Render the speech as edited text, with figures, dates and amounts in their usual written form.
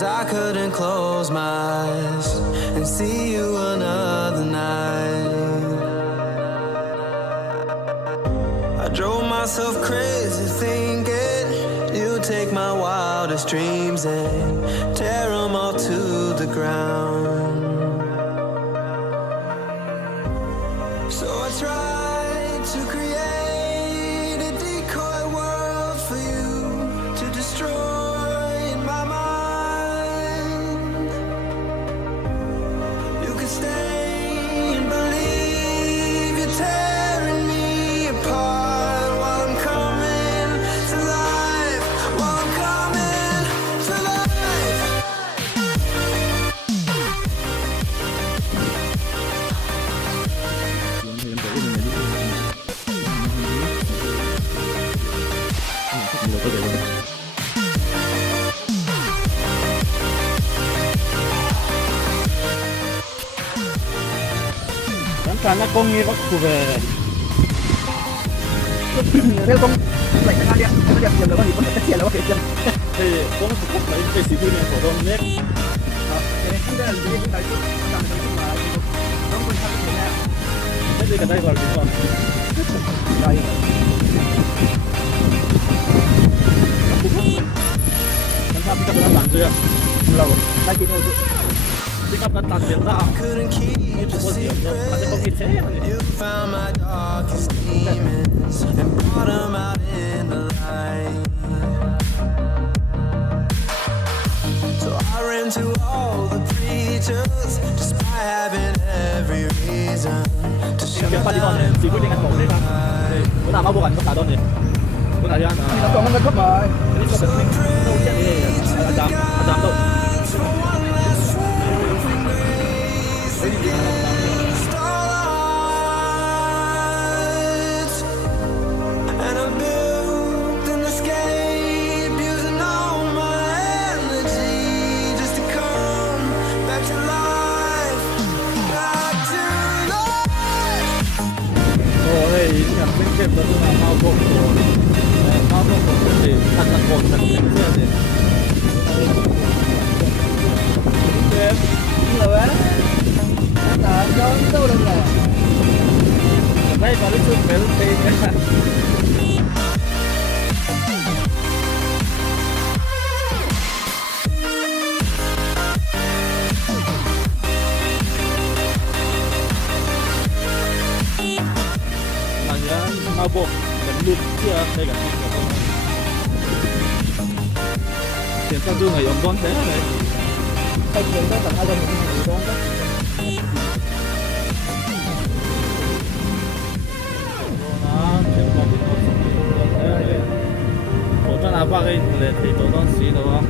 'cause I couldn't close my eyes and see you another night. I drove myself crazy thinking you'd take my wildest dreams and tear them all to the ground. So I tried to create a decoy world for you to destroy in my mind. You could stay and believe you're tearing me apart while I'm coming to life, while I'm coming to life. Sẵn sàng là công nghiệp của về theo công lệnh khai điện nhiều nữa thì có thể tiền là có thể tiền thì cũng không phải cái sự này của đông nhất cái này là gì cũng phải làm được mà không có tham gia thế thì cái đây gọi là gì đây chúng ta biết làm chưa lâu đây chỉ thôi thì các bạn tạm dừng ra một điểm thôi mà sẽ không kịp thế You found my darkest demons and brought them out in the light. So I ran to all the preachers despite having every reason to shut Kita di mana? Di gue dengan kau ni kan? Kau nak bukan kau tak tahu ni. Kau nak jangan. Ini kau mana kau mai? Ini kau ni. Kau jadi ada tu. And I built an escape using all my energy just to come back to life, back to life. Hey, ini yang penting betul nak mau pokok ni, tak pokok tak penting ni. Okey, ni lah. Ada jauh tu dah. Baik, kalau itu bel kan. Mabuk dan lupa saya kan. Hiện tại dương này ông con thế này. Tay kiếm đó tận 2 giờ mình đó. Đó, kiếm con bị con thế này. Cổ cho là ba cái để thấy tôi đó xí đó.